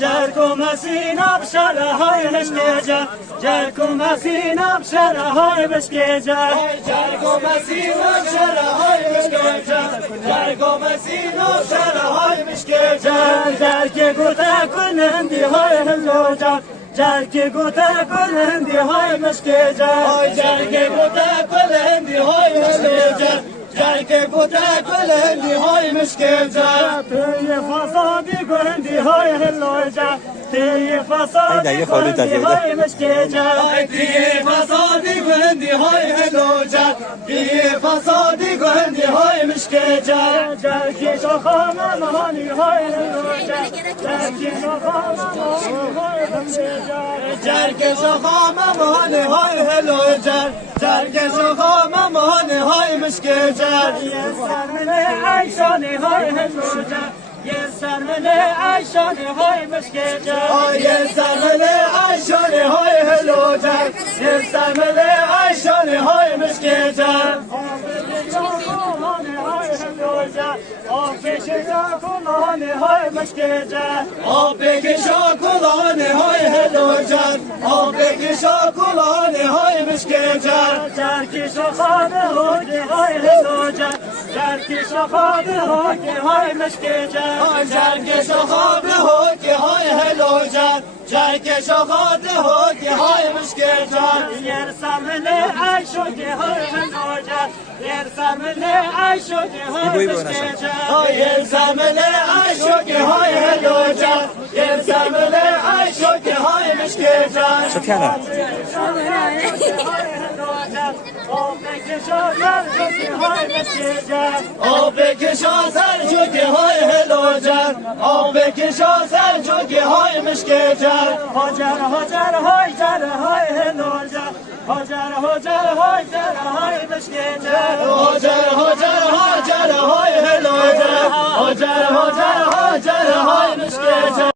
جركم سينا بشرة هاي مشكجة جركم سينا بشرة هاي مشكجة جركم سينا بشرة هاي مشكجة جركم سينا بشرة هاي مشكجة جركي قوتا كل هندي هاي هلوجة جركي قوتا كل هندي هاي مشكجة جركي قوتا كل هندي هاي مشكجة جركي قوتا كل هندي هاي مشكجة تي فصادي قندي هاي هلوجة تي فصادي قندي هاي مشكجة تي فصادي قندي هاي هلوجة تي فصادي قندي هاي مشكجة جركي شخامة مهاني هاي هلوجة جركي شخامة هاي مشكجة جركي شخامة مهاني هاي هلوجة جركي شخامة مهاني هاي مشكجة يسر من عيشاني هاي هلوجة يسر من عيشاني هاي مشكجة يسر من عيشاني هاي هلوجة يسر من عيشاني هاي مشكجة آبك شاكولاني هاي مشكجة آبك شاكولاني هاي هلوجة آبك شاكولاني هاي مشكجة جركي شخانه هوكي هاي هلوجة جركي شخانه هوكي هاي مشكجة جركي شخانه هوكي هاي هلوجة جركي شخانه هوكي هاي مشكجة يرسم لي عيشوكي هاي هلوجة يرسم لي عيشوكي هاي مشكجة يرسم لي عيشوكي هاي هلوجة يرسم لي عيشوكي هاي مشكجة شكرا آبك شاسر جوکی های هلوجر آبک شاسر جوکی های مشکجر هاجر هاجر های جر های هلوجر هاجر هاجر های جر های مشکجر هاجر هاجر های جر های هلوجر هاجر هاجر های جر های مشکجر